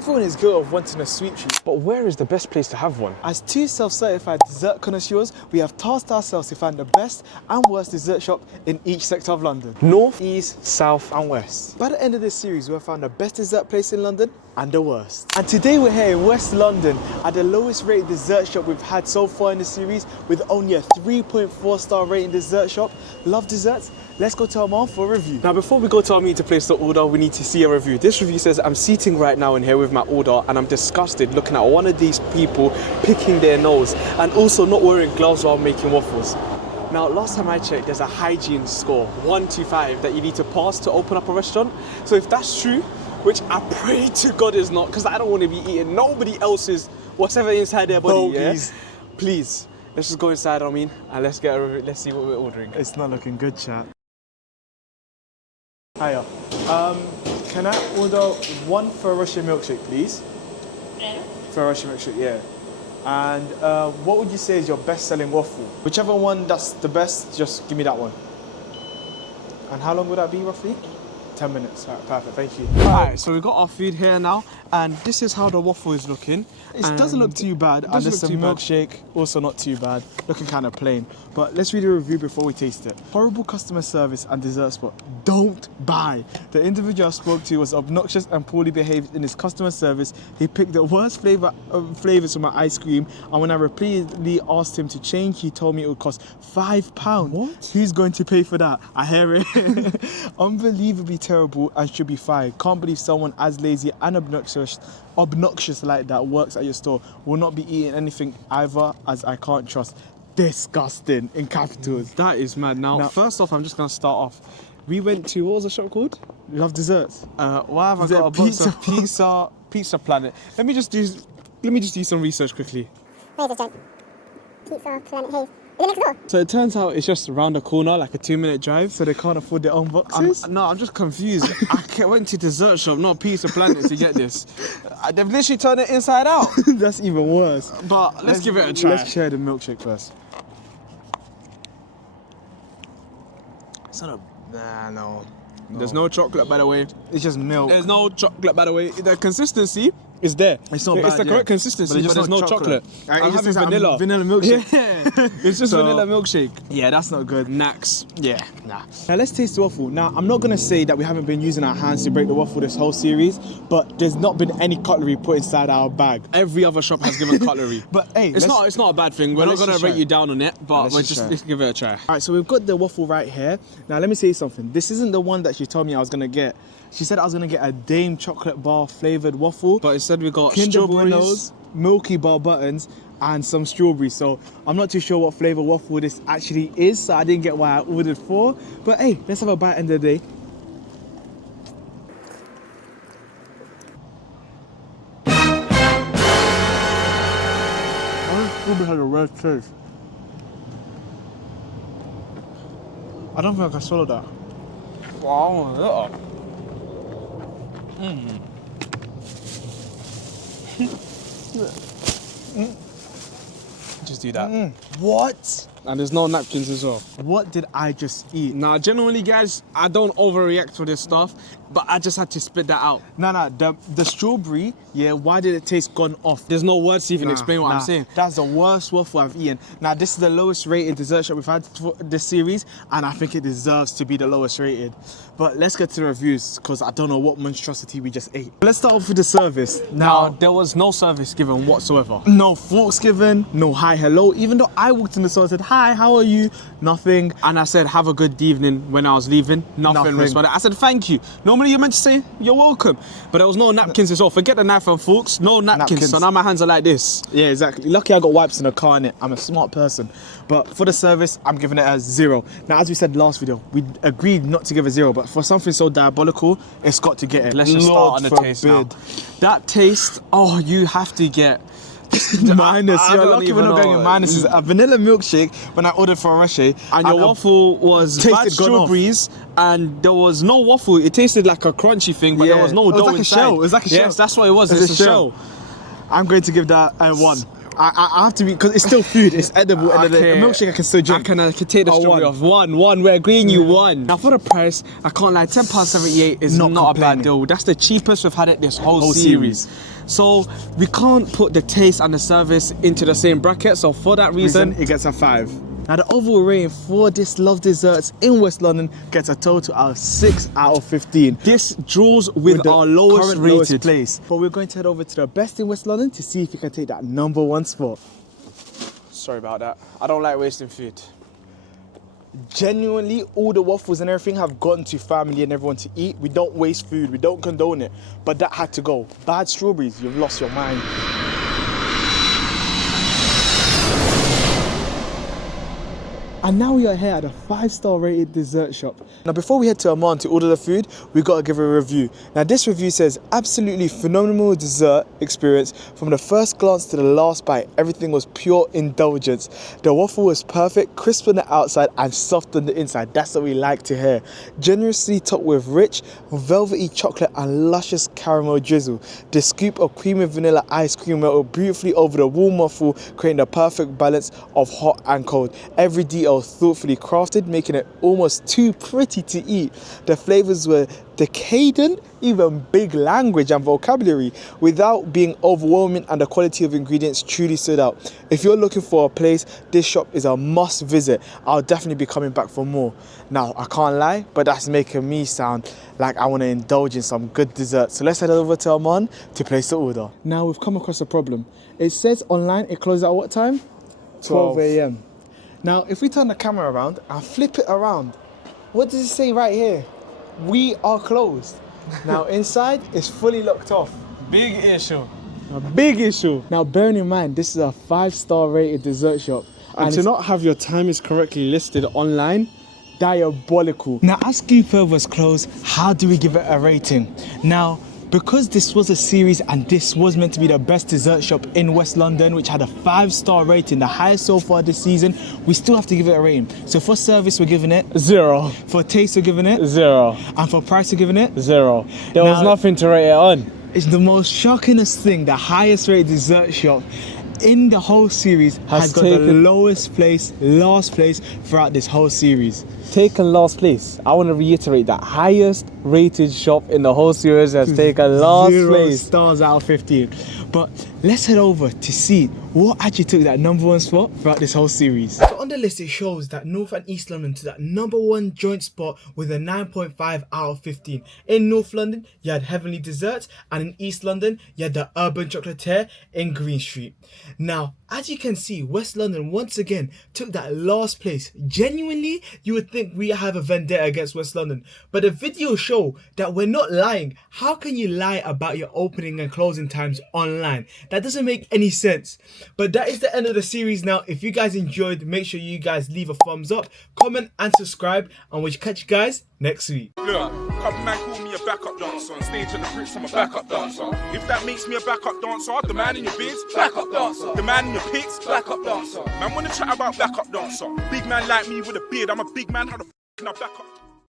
Everyone is guilty of wanting a sweet treat, but where is the best place to have one? As two self-certified dessert connoisseurs, we have tasked ourselves to find the best and worst dessert shop in each sector of London. North, East, South and West. By the end of this series, we'll find the best dessert place in London and the worst. And today we're here in West London at the lowest rated dessert shop we've had so far in the series, with only a 3.4 star rating dessert shop. Love desserts? Let's go to our mom for a review. Now before we go to our meeting to place the order, we need to see a review. This review says, I'm sitting right now in here with my order and I'm disgusted looking at one of these people picking their nose and also not wearing gloves while making waffles. Now, last time I checked, there's a hygiene score, 1 to 5, that you need to pass to open up a restaurant. So if that's true, which I pray to God is not, because I don't want to be eating nobody else's whatever inside their body, yeah? Please, let's just go inside, and let's see what we're ordering. It's not looking good, chat. Hiya. Can I order one Ferrero milkshake, please? Ferrero milkshake, yeah. And what would you say is your best-selling waffle? Whichever one that's the best, just give me that one. And how long would that be, roughly? 10 minutes. All right, perfect, thank you. Alright, so we've got our food here now, and this is how the waffle is looking. It doesn't look too bad, and there's some milkshake, also not too bad, looking kind of plain. But let's read the review before we taste it. Horrible customer service and dessert spot. Don't buy. The individual I spoke to was obnoxious and poorly behaved in his customer service. He picked the worst flavors for my ice cream, and when I repeatedly asked him to change, he told me it would cost £5. What? Who's going to pay for that? I hear it. Unbelievably terrible and should be fired. Can't believe someone as lazy and obnoxious like that works at your store. Will not be eating anything either, as I can't trust. Disgusting in capitals. That is mad. Now, first off, I'm just gonna start off. We went to, what was the shop called? Love Desserts. Why have I got a box of Pizza Planet? Let me just do some research quickly. Where's the joint? Pizza Planet Hayes. Is it next door? So it turns out it's just around the corner, like a 2-minute drive, so they can't afford their own boxes? I'm just confused. I went to dessert shop, not Pizza Planet, to get this. They've literally turned it inside out. That's even worse. But let's give it a try. Let's try the milkshake first. It's not a... no. There's no chocolate, by the way. It's just milk. There's no chocolate, by the way. The consistency is there. It's not bad, it's the correct consistency, but there's no chocolate. I'm having vanilla. Vanilla milkshake. Yeah. It's just vanilla milkshake. Yeah, that's not good. Nax. Yeah, nah. Now let's taste the waffle. Now, I'm not going to say that we haven't been using our hands to break the waffle this whole series, but there's not been any cutlery put inside our bag. Every other shop has given cutlery. But hey, it's not a bad thing. We're not going to rate you down on it, but let's give it a try. All right, so we've got the waffle right here. Now, let me say something. This isn't the one that she told me I was going to get. She said I was going to get a Dame chocolate bar flavoured waffle. But instead we got Kinder Buenos, Milky Bar buttons, and some strawberries. So I'm not too sure what flavour waffle this actually is, so I didn't get why I ordered 4. But hey, let's have a bite end of the day. Strawberry has a weird taste. I don't think I can swallow that. Wow, Just do that. What? And there's no napkins as well. What did I just eat? Nah, genuinely, guys, I don't overreact to this stuff, but I just had to spit that out. Nah, the strawberry, yeah, why did it taste gone off? There's no words to even explain what I'm saying. That's the worst waffle I've eaten. Now, this is the lowest rated dessert shop we've had for this series, and I think it deserves to be the lowest rated. But let's get to the reviews, because I don't know what monstrosity we just ate. Let's start off with the service. Now, there was no service given whatsoever. No forks given, no hi, hello. Even though I walked in the store and said, hi, how are you? Nothing. And I said, have a good evening when I was leaving. Nothing responded. I said, thank you. Normally you're meant to say, you're welcome. But there was no napkins as well. Forget the knife and forks, no napkins. So now my hands are like this. Yeah, exactly. Lucky I got wipes in the car, innit? I'm a smart person. But for the service, I'm giving it a 0. Now, as we said last video, we agreed not to give a 0, but for something so diabolical, it's got to get it. Let's just start on the taste now. That taste, oh, you have to get minus. You're lucky we're not going in minuses. A vanilla milkshake when I ordered for Ferrero, and your waffle was bad strawberries, and there was no waffle. It tasted like a crunchy thing, but there was no dough inside. It was like a shell. Yes, that's what it was. It's a shell. I'm going to give that a 1. I have to be, because it's still food. It's edible. And Okay. a milkshake I can still drink. I can take the strawberry off. One. We're agreeing you won. Now for the price, I can't lie, £10.78 is not a bad complaining. deal. That's the cheapest we've had it this whole series. So we can't put the taste and the service into the same bracket. So for that reason, It gets a 5. Now the overall rating for this Love Desserts in West London gets a total of 6 out of 15. this draws with the our lowest current rated lowest place. But we're going to head over to the best in West London to see if you can take that #1 spot. Sorry about that. I don't like wasting food. Genuinely, all the waffles and everything have gotten to family and everyone to eat. We don't waste food, we don't condone it, but that had to go. Bad strawberries, you've lost your mind. And now we are here at a 5-star rated dessert shop. Now before we head to Amman to order the food, we gotta give a review. Now this review says, absolutely phenomenal dessert experience. From the first glance to the last bite, everything was pure indulgence. The waffle was perfect, crisp on the outside and soft on the inside. That's what we like to hear. Generously topped with rich, velvety chocolate and luscious caramel drizzle. The scoop of creamy vanilla ice cream melted beautifully over the warm waffle, creating the perfect balance of hot and cold. Every detail thoughtfully crafted, making it almost too pretty to eat. The flavors were decadent, even big language and vocabulary, without being overwhelming, and the quality of ingredients truly stood out. If you're looking for a place, this shop is a must visit. I'll definitely be coming back for more. Now, I can't lie, but that's making me sound like I want to indulge in some good dessert. So let's head over to Amman to place the order. Now, we've come across a problem. It says online it closes at what time? 12 a.m. Now, if we turn the camera around and flip it around, what does it say right here? We are closed. Now, inside is fully locked off. Big issue. A big issue. Now, bearing in mind, this is a 5-star rated dessert shop. And to not have your timings correctly listed online, diabolical. Now, as Scooper was closed, how do we give it a rating? Now, because this was a series and this was meant to be the best dessert shop in West London, which had a 5-star rating, the highest so far this season, we still have to give it a rating. So for service, we're giving it 0. For taste, we're giving it 0. And for price, we're giving it 0. There was Now- nothing to rate it on. It's the most shockingest thing. The highest rated dessert shop in the whole series has got the lowest place, last place throughout this whole series. Taken last place. I want to reiterate that highest rated shop in the whole series has taken last 0 place. stars out of 15. But let's head over to see what actually took that #1 spot throughout this whole series. So on the list it shows that North and East London took that #1 joint spot with a 9.5 out of 15. In North London you had Heavenly Desserts, and in East London you had the Urban Chocolatier in Green Street. Now, as you can see, West London once again took that last place. Genuinely, you would think we have a vendetta against West London, but the videos show that we're not lying. How can you lie about your opening and closing times online? That doesn't make any sense. But that is the end of the series now. If you guys enjoyed, make sure you guys leave a thumbs up, comment and subscribe, and we'll catch you guys next week. Look, couple man call me a backup dancer. On stage at the Brits, I'm a backup dancer. If that makes me a backup dancer, the man in your bids, backup dancer. The man in your pics, backup dancer. Man wanna chat about backup dancer. Big man like me with a beard, I'm a big man, how the f*** can I back up?